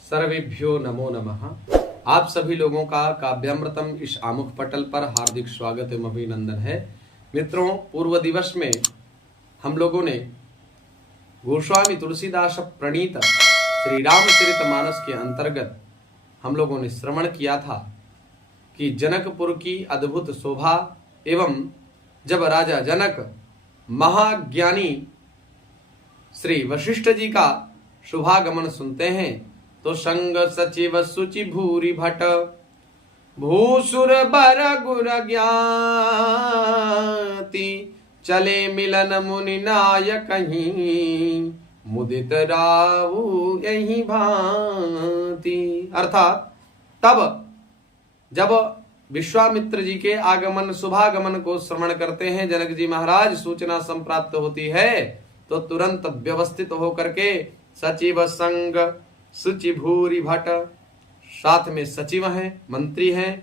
सर्वेभ्यो नमो नमः। आप सभी लोगों का काव्यामृतम इस आमुख पटल पर हार्दिक स्वागत एवं अभिनंदन है। मित्रों, पूर्व दिवस में हम लोगों ने गोस्वामी तुलसीदास प्रणीत श्री रामचरितमानस के अंतर्गत हम लोगों ने श्रवण किया था कि जनकपुर की अद्भुत शोभा एवं जब राजा जनक महाज्ञानी श्री वशिष्ठ जी का शुभागमन सुनते हैं तो संग सचिव सुचि भूरि भट भूसुर बर गुर ज्ञाति चले मिलन मुनि नायक कहीं मुदित रावु यही भांति। अर्थात तब जब विश्वामित्र जी के आगमन शुभागमन को श्रवण करते हैं जनक जी महाराज, सूचना संप्राप्त होती है तो तुरंत व्यवस्थित होकर के सचिव संग सुचि भूरि भट, साथ में सचिव हैं, मंत्री हैं,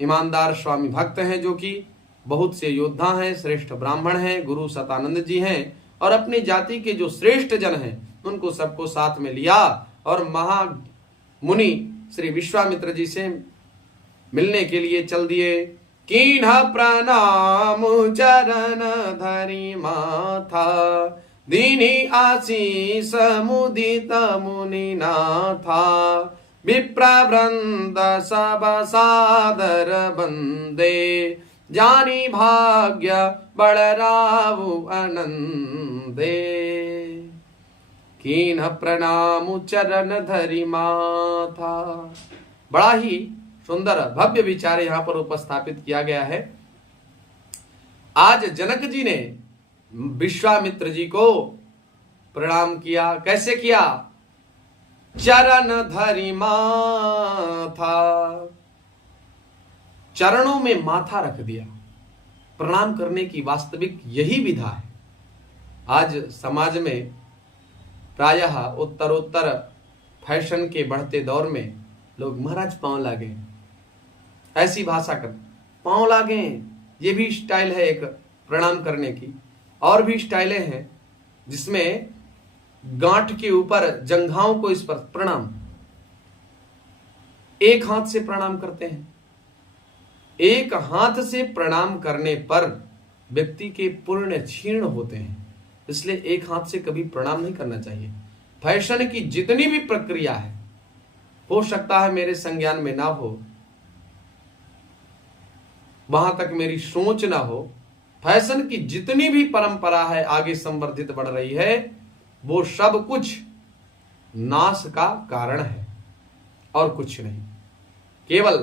ईमानदार स्वामी भक्त हैं, जो कि बहुत से योद्धा हैं, श्रेष्ठ ब्राह्मण हैं, गुरु सतानंद जी हैं और अपनी जाति के जो श्रेष्ठ जन हैं उनको सबको साथ में लिया और महामुनि श्री विश्वामित्र जी से मिलने के लिए चल दिए। कीन्ह प्रणाम चरण धरि माथा दीनी आशीष मुदित मुनि नाथा विप्रवृंद सब सादर बंदे जानी भाग्य बड़रावु आनंदे। कीन्ह प्रणाम चरण धरि माथा। बड़ा ही सुंदर भव्य विचार यहाँ पर उपस्थापित किया गया है। आज जनक जी ने विश्वामित्र जी को प्रणाम किया। कैसे किया? चरण धरि माथा, चरणों में माथा रख दिया। प्रणाम करने की वास्तविक यही विधा है। आज समाज में प्रायः उत्तरोत्तर फैशन के बढ़ते दौर में लोग महाराज पांव लागे, ऐसी भाषा कर, पांव लागे, ये भी स्टाइल है एक प्रणाम करने की। और भी स्टाइलें हैं जिसमें गांठ के ऊपर जंघाओं को इस पर प्रणाम, एक हाथ से प्रणाम करते हैं। एक हाथ से प्रणाम करने पर व्यक्ति के पुण्य क्षीण होते हैं, इसलिए एक हाथ से कभी प्रणाम नहीं करना चाहिए। फैशन की जितनी भी प्रक्रिया है, हो सकता है मेरे संज्ञान में ना हो, वहां तक मेरी सोच ना हो, फैशन की जितनी भी परंपरा है आगे संवर्धित बढ़ रही है, वो सब कुछ नाश का कारण है और कुछ नहीं। केवल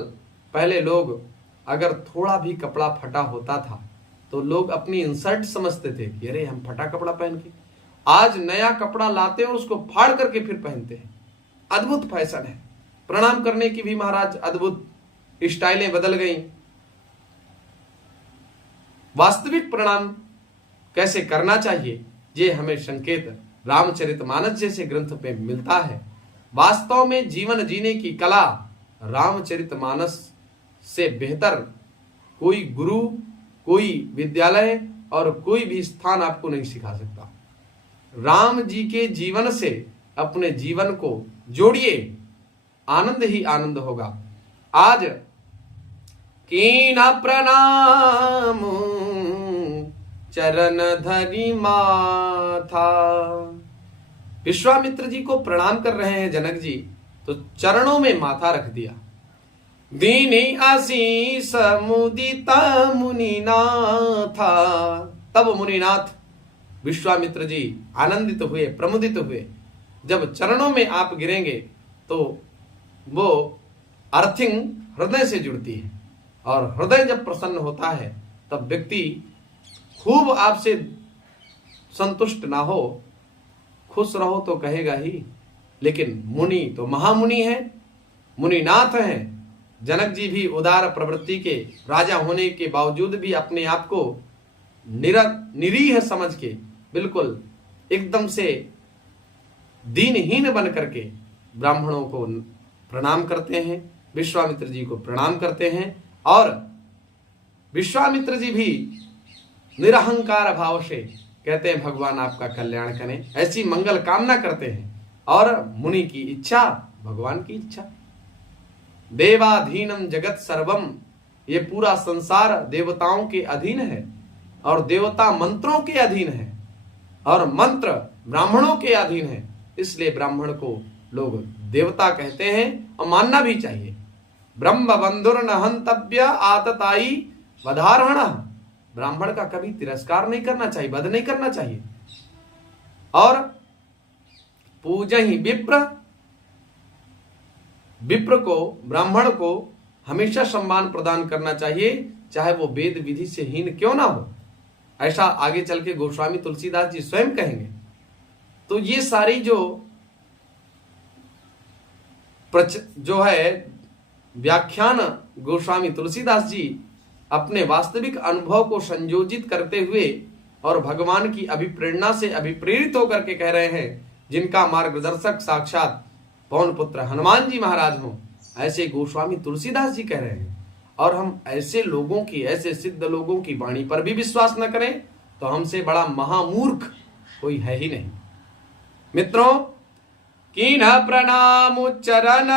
पहले लोग अगर थोड़ा भी कपड़ा फटा होता था तो लोग अपनी इंसल्ट समझते थे कि अरे हम फटा कपड़ा पहन के। आज नया कपड़ा लाते हैं और उसको फाड़ करके फिर पहनते हैं। अद्भुत फैशन है। प्रणाम करने की भी महाराज अद्भुत स्टाइलें बदल गई। वास्तविक प्रणाम कैसे करना चाहिए ये हमें संकेत रामचरितमानस जैसे ग्रंथ पे मिलता है। वास्तव में जीवन जीने की कला रामचरितमानस से बेहतर कोई गुरु, कोई विद्यालय और कोई भी स्थान आपको नहीं सिखा सकता। राम जी के जीवन से अपने जीवन को जोड़िए, आनंद ही आनंद होगा। आज कीन्ह प्रणाम चरण धरि माथा। विश्वामित्र जी को प्रणाम कर रहे हैं जनक जी, तो चरणों में माथा रख दिया। दीनी आशीष मुदित मुनिनाथा। तब मुनिनाथ विश्वामित्र जी आनंदित हुए, प्रमुदित हुए। जब चरणों में आप गिरेंगे तो वो अर्थिंग हृदय से जुड़ती है और हृदय जब प्रसन्न होता है तब व्यक्ति खूब आपसे संतुष्ट ना हो, खुश रहो तो कहेगा ही, लेकिन मुनि तो महामुनि है, मुनिनाथ हैं। जनक जी भी उदार प्रवृत्ति के राजा होने के बावजूद भी अपने आप को निरीह समझ के बिल्कुल एकदम से दीनहीन बन करके ब्राह्मणों को प्रणाम करते हैं, विश्वामित्र जी को प्रणाम करते हैं और विश्वामित्र जी भी निरहंकार भाव से कहते हैं भगवान आपका कल्याण करें, ऐसी मंगल कामना करते हैं और मुनि की इच्छा भगवान की इच्छा। देवाधीनम जगत सर्वम, ये पूरा संसार देवताओं के अधीन है और देवता मंत्रों के अधीन है और मंत्र ब्राह्मणों के अधीन है। इसलिए ब्राह्मण को लोग देवता कहते हैं और मानना भी चाहिए। ब्रह्म बंधुर न हंतव्य आतताई वधारहण, ब्राह्मण का कभी तिरस्कार नहीं करना चाहिए, वध नहीं करना चाहिए। और पूजहि विप्र, विप्र को, ब्राह्मण को हमेशा सम्मान प्रदान करना चाहिए, चाहे वो वेद विधि से हीन क्यों ना हो। ऐसा आगे चल के गोस्वामी तुलसीदास जी स्वयं कहेंगे। तो ये सारी जो है व्याख्यान गोस्वामी तुलसीदास जी अपने वास्तविक अनुभव को संयोजित करते हुए और भगवान की अभिप्रेरणा से अभिप्रेरित होकर के कह रहे हैं, जिनका मार्गदर्शक साक्षात पवन पुत्र हनुमान जी महाराज हों, ऐसे गोस्वामी तुलसीदास जी कह रहे हैं। और हम ऐसे लोगों की, ऐसे सिद्ध लोगों की वाणी पर भी विश्वास न करें तो हमसे बड़ा महामूर्ख कोई है ही नहीं। मित्रों, कीन प्रणाम चरण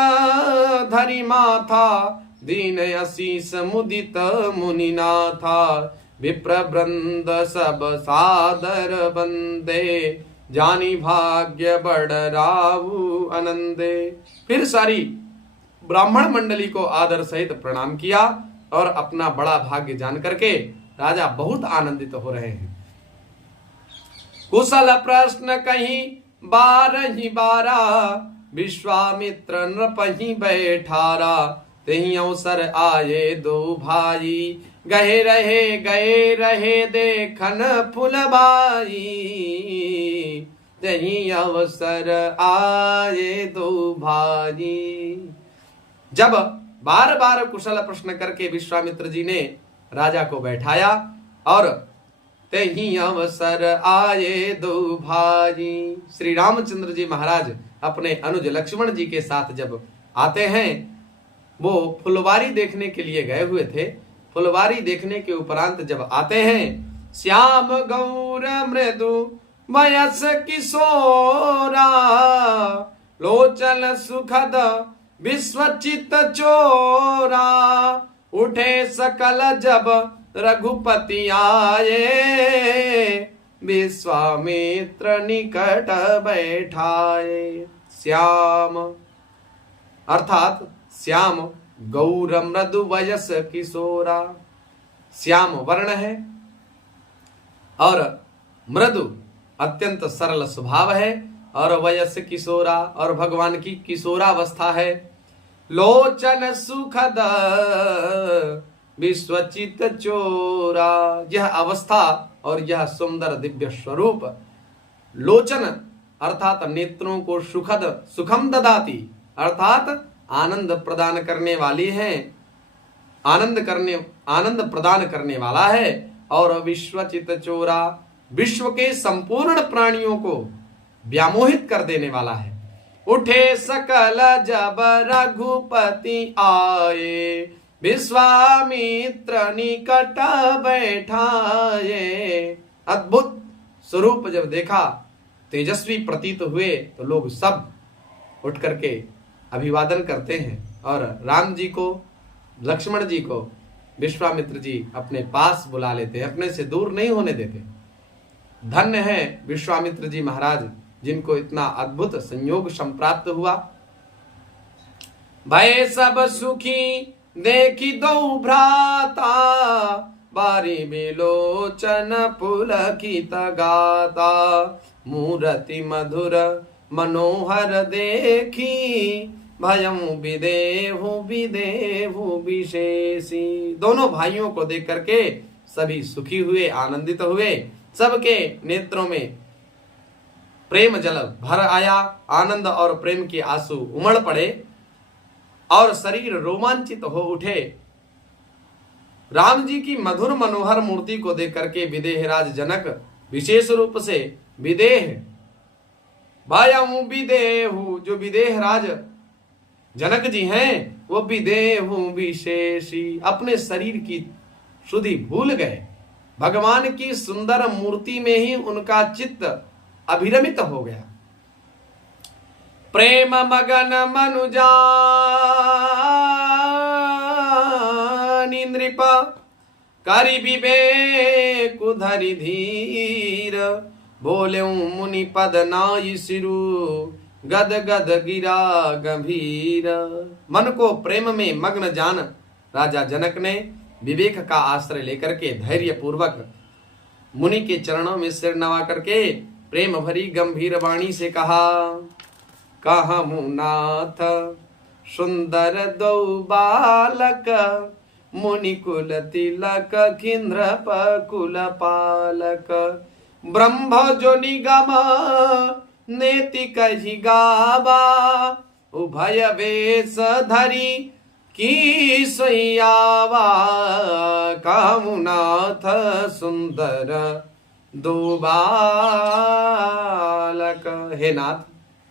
धरि माथा, दीन असीस मुदित मुनिनाथा, विप्र वृंद सब सादर बंदे, जानी भाग्य बड़ रावु आनंदे। फिर सारी ब्राह्मण मंडली को आदर सहित प्रणाम किया और अपना बड़ा भाग्य जान करके राजा बहुत आनंदित हो रहे हैं। कुशल प्रश्न कहीं 12 बारा, विश्वामित्र नृपहि बैठारा, तेहि अवसर आये दो भाई, गए रहे देखन फुलबाई, तेहि अवसर आये दो भाई। जब बार बार कुशल प्रश्न करके विश्वामित्र जी ने राजा को बैठाया और तेहि अवसर आये दो भाई, श्री रामचंद्र जी महाराज अपने अनुज लक्ष्मण जी के साथ जब आते हैं, वो फुलवारी देखने के लिए गए हुए थे। फुलवारी देखने के उपरांत जब आते हैं, श्याम गौर मृदु वयस किशोरा, लोचन सुखद विश्वचित चोरा, उठे सकल जब रघुपति आए, विश्वामित्र निकट बैठाए। श्याम अर्थात श्याम गौर मृदु वयस किशोरा, श्याम वर्ण है और मृदु अत्यंत सरल स्वभाव है, और वयस किशोरा और भगवान की किशोरावस्था है। लोचन सुखद विश्वचित चोरा, यह अवस्था और यह सुंदर दिव्य स्वरूप, लोचन अर्थात नेत्रों को सुखद सुखम ददाती, अर्थात आनंद प्रदान करने वाली है, आनंद प्रदान करने वाला है। और विश्वचित चोरा, विश्व के संपूर्ण प्राणियों को व्यामोहित कर देने वाला है। उठे सकल जब रघुपति आए, विश्वामित्र निकट बैठाए। अद्भुत स्वरूप जब देखा, तेजस्वी प्रतीत हुए, तो लोग सब उठ करके अभिवादन करते हैं और राम जी को, लक्ष्मण जी को विश्वामित्र जी अपने पास बुला लेते हैं, अपने से दूर नहीं होने देते। धन्य है विश्वामित्र जी महाराज, जिनको इतना अद्भुत संयोग संप्राप्त हुआ। भय सब सुखी देखी दो भ्राता, बारी बिलोचन पुलकित गाता, मूर्ति मधुर मनोहर देखी, भयं विदेहु विशेषी। दोनों भाइयों को देख करके सभी सुखी हुए, आनंदित हुए, सबके नेत्रों में प्रेम जल भर आया, आनंद और प्रेम के आंसू उमड़ पड़े और शरीर रोमांचित हो उठे। राम जी की मधुर मनोहर मूर्ति को देख करके विदेहराज जनक विशेष रूप से विदेह, भयं विदेहु, जो विदेहराज जनक जी हैं, वो विदेहु विशेषी, अपने शरीर की शुद्धि भूल गए। भगवान की सुंदर मूर्ति में ही उनका चित्त अभिरमित हो गया। प्रेम मगन मनुजानी नृप करि विवेक धरि धीर बोले मुनि पद नाई सिरु गद गद गिरा गंभीर। मन को प्रेम में मग्न जान राजा जनक ने विवेक का आश्रय लेकर के धैर्य पूर्वक मुनि के चरणों में सिर नवा करके प्रेम भरी गंभीर वाणी से कहा, कहमु नाथ सुंदर दो बालक मुनि कुल तिलक खिंद्रप कुल पालक ब्रह्म जो निगम नेति कहि गावा उभय वेश धरि की सोयावा कहमु नाथ सुंदर दो बालक। हे नाथ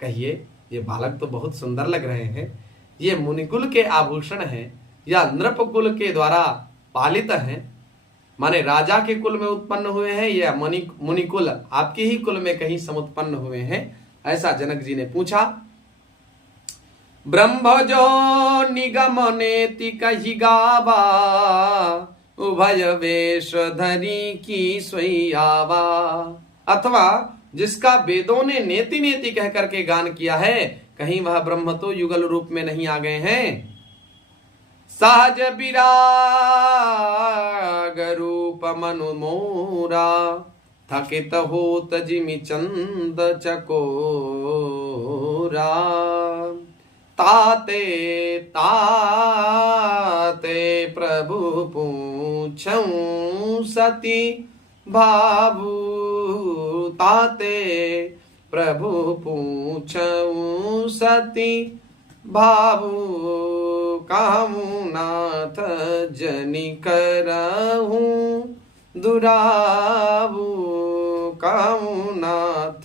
कहिए, ये बालक तो बहुत सुंदर लग रहे हैं, ये मुनिकुल के आभूषण हैं या नृप कुल के द्वारा पालित हैं, माने राजा के कुल में उत्पन्न हुए हैं या मुनिकुल आपके ही कुल में कहीं समुत्पन्न हुए हैं? ऐसा जनक जी ने पूछा। ब्रह्म जो निगम नेति कहि गावा उभय वेश धरी की सोयावा। अथवा जिसका वेदों ने नेति नेति कह करके गान किया है, कहीं वह ब्रह्म तो युगल रूप में नहीं आ गए हैं। सहज विराग रूप मनु मोरा थकित होत जिमि चंद चकोरा ताते ताते प्रभु पूछऊं सती भावु ताते प्रभु पूछऊं सती भावु कहमु नाथ जनि करहूं दुरावु कहमु नाथ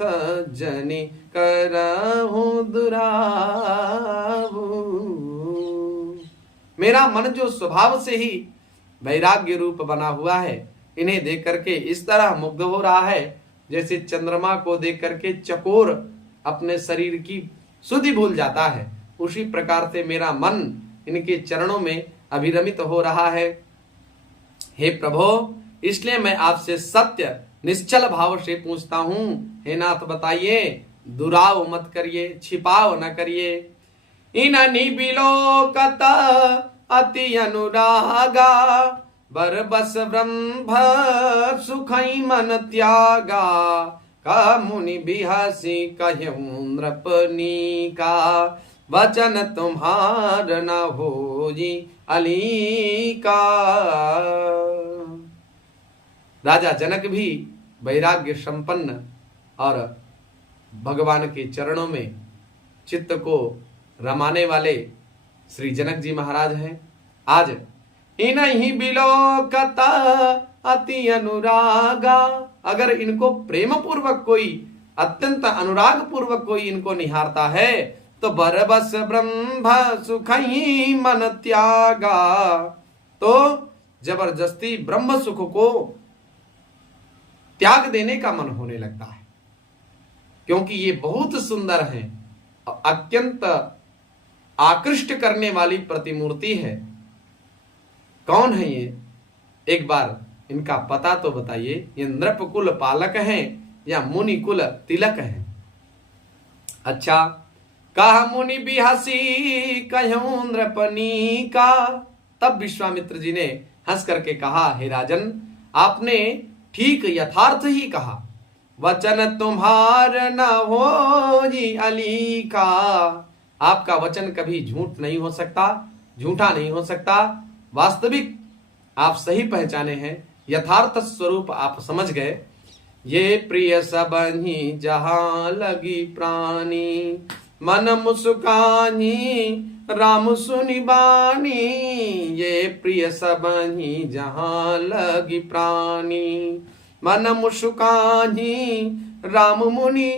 जनि करहूं दुरावु। मेरा मन जो स्वभाव से ही वैराग्य रूप बना हुआ है, इन्हें देख करके इस तरह मुग्ध हो रहा है जैसे चंद्रमा को देख करके चकोर अपने शरीर की सुधि भूल जाता है, उसी प्रकार से मेरा मन इनके चरणों में अभिरमित हो रहा है। हे प्रभो, इसलिए मैं आपसे सत्य निश्चल भाव से पूछता हूं, हे नाथ बताइए, दुराव मत करिए, छिपाव न करिए। इननि बिलोकत अति अनुरागा बरबस ब्रह्म सुखई मन त्यागा मुनि बिहसी कहूं नृपनी का वचन तुम्हार न होई अली का। राजा जनक भी वैराग्य संपन्न और भगवान के चरणों में चित्त को रमाने वाले श्री जनक जी महाराज हैं। आज इनहि बिलोकत अति अनुरागा, अगर इनको प्रेम पूर्वक कोई, अत्यंत अनुराग पूर्वक कोई इनको निहारता है तो बरबस ब्रह्म सुखई मन त्यागा, तो जबरदस्ती ब्रह्म सुख को त्याग देने का मन होने लगता है, क्योंकि ये बहुत सुंदर हैं, अत्यंत आकृष्ट करने वाली प्रतिमूर्ति है। कौन है ये? एक बार इनका पता तो बताइए। ये नृपकुल पालक हैं या मुनिकुल तिलक हैं? अच्छा, कहा मुनि बिहसी कहूं नृपनी का। तब विश्वामित्र जी ने हंस करके कहा, हे राजन, आपने ठीक यथार्थ ही कहा, वचन तुम्हार न हो जी अली का। आपका वचन कभी झूठ नहीं हो सकता, झूठा नहीं हो सकता। वास्तविक आप सही पहचाने हैं, यथार्थ स्वरूप आप समझ गए। ये प्रिय सबहि जहां लगी प्राणी मन मुस्कानी राम सुनि बानी। ये प्रिय सबहि जहां लगी प्राणी मन मुस्कानी राम मुनि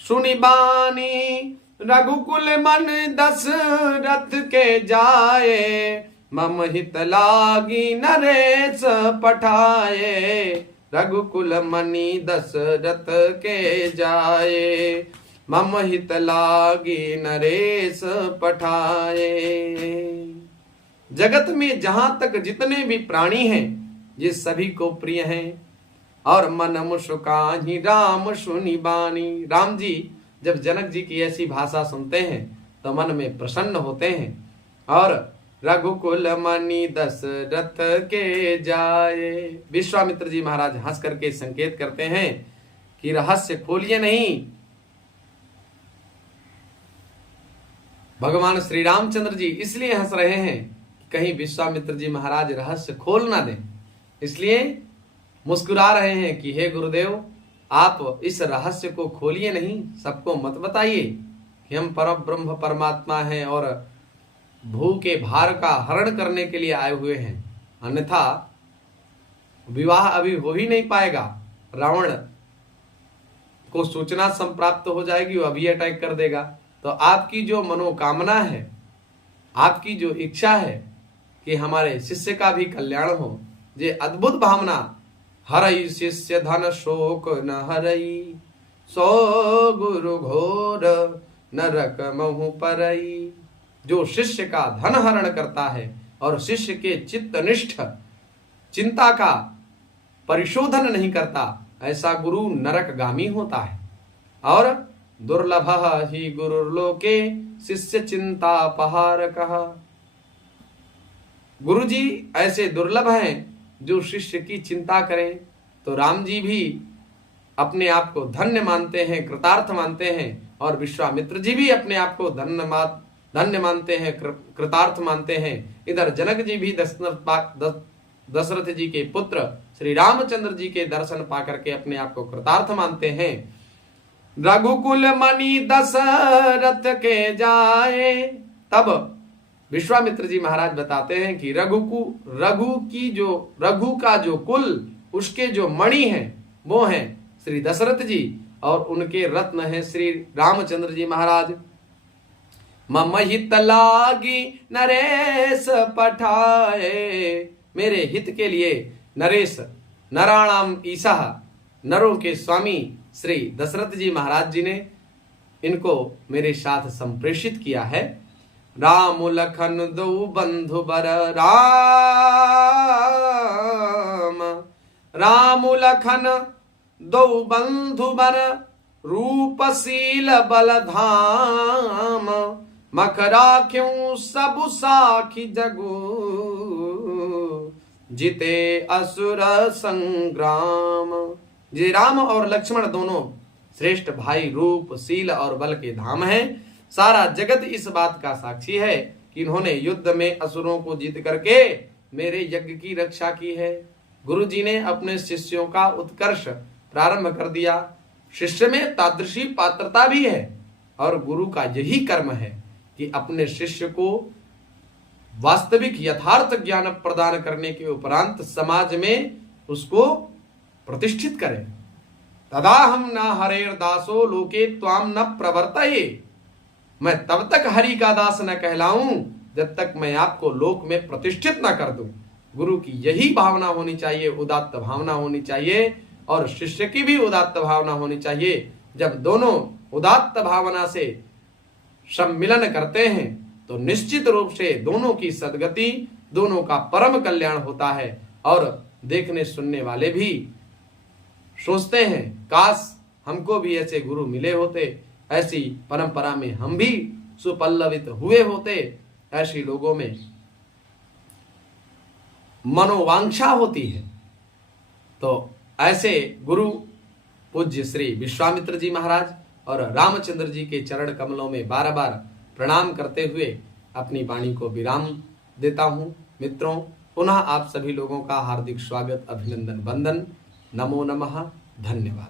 सुनि बानी। रघुकुल मन दशरथ के जाए मम हित लागी नरेश पठाए। रघुकुल मनि दशरथ के जाए मम हित लागी नरेश पठाए। जगत में जहां तक जितने भी प्राणी हैं ये सभी को प्रिय हैं। और मन मुस्काहि राम सुनि बानी। राम जी जब जनक जी की ऐसी भाषा सुनते हैं तो मन में प्रसन्न होते हैं। और रघुकुल मणि दशरथ के जाए। विश्वामित्र जी महाराज हंस करके संकेत करते हैं कि रहस्य खोलिए नहीं। भगवान श्री रामचंद्र जी इसलिए हंस रहे हैं कि कहीं विश्वामित्र जी महाराज रहस्य खोल ना दें, इसलिए मुस्कुरा रहे हैं कि हे गुरुदेव आप इस रहस्य को खोलिए नहीं, सबको मत बताइए कि हम परम ब्रह्म परमात्मा हैं और भू के भार का हरण करने के लिए आए हुए हैं, अन्यथा विवाह अभी हो ही नहीं पाएगा। रावण को सूचना संप्राप्त हो जाएगी, वो अभी अटैक कर देगा। तो आपकी जो मनोकामना है, आपकी जो इच्छा है कि हमारे शिष्य का भी कल्याण हो, ये अद्भुत भावना हरई शिष्य धन शोक न हरई, सो गुरु घोर नरक महु परई। जो शिष्य का धन हरण करता है और शिष्य के चित्तनिष्ठ चिंता का परिशोधन नहीं करता, ऐसा गुरु नरकगामी होता है। और दुर्लभ ही गुरुर्लोके शिष्य चिंता पहार कहा। गुरु जी ऐसे दुर्लभ हैं जो शिष्य की चिंता करें। तो राम जी भी अपने आप को धन्य मानते हैं, कृतार्थ मानते हैं, और विश्वामित्र जी भी अपने आप को धन्य मानते हैं, कृतार्थ मानते हैं। इधर जनक जी भी दशरथ जी के पुत्र श्री रामचंद्र जी के दर्शन पाकर के अपने आप को कृतार्थ मानते हैं। रघुकुल मणि दशरथ के जाए। तब विश्वामित्र जी महाराज बताते हैं कि रघु का जो कुल, उसके जो मणि हैं वो हैं श्री दशरथ जी, और उनके रत्न हैं श्री रामचंद्र जी महाराज। मम हित लागी नरेश पठाए। मेरे हित के लिए नरेश, नराणाम ईसा, नरों के स्वामी श्री दशरथ जी महाराज जी ने इनको मेरे साथ संप्रेषित किया है। राम लखन दो बंधु बर राम लखन दो बंधु बर, रूपशील बलधाम, मखरा क्यों सब साखी जगु, जिते असुर संग्राम। जी राम और लक्ष्मण दोनों श्रेष्ठ भाई, रूप, शील और बल के धाम हैं। सारा जगत इस बात का साक्षी है कि इन्होंने युद्ध में असुरों को जीत करके मेरे यज्ञ की रक्षा की है। गुरु जी ने अपने शिष्यों का उत्कर्ष प्रारंभ कर दिया। शिष्य में तादृशी पात्रता भी है, और गुरु का यही कर्म है कि अपने शिष्य को वास्तविक यथार्थ ज्ञान प्रदान करने के उपरांत समाज में उसको प्रतिष्ठित करें। तदा हम न हरेर दासो लोके त्वाम न प्रवर्तये। मैं तब तक हरि का दास न कहलाऊं जब तक मैं आपको लोक में प्रतिष्ठित न कर दूं। गुरु की यही भावना होनी चाहिए, उदात्त भावना होनी चाहिए, और शिष्य की भी उदात्त भावना होनी चाहिए। जब दोनों उदात्त भावना से सम्मिलन करते हैं तो निश्चित रूप से दोनों की सद्गति, दोनों का परम कल्याण होता है। और देखने सुनने वाले भी सोचते हैं काश हमको भी ऐसे गुरु मिले होते, ऐसी परंपरा में हम भी सुपल्लवित हुए होते। ऐसी लोगों में मनोवांछा होती है। तो ऐसे गुरु पूज्य श्री विश्वामित्र जी महाराज और रामचंद्र जी के चरण कमलों में बार बार प्रणाम करते हुए अपनी वाणी को विराम देता हूं। मित्रों, पुनः आप सभी लोगों का हार्दिक स्वागत, अभिनंदन, वंदन, नमो नमः, धन्यवाद।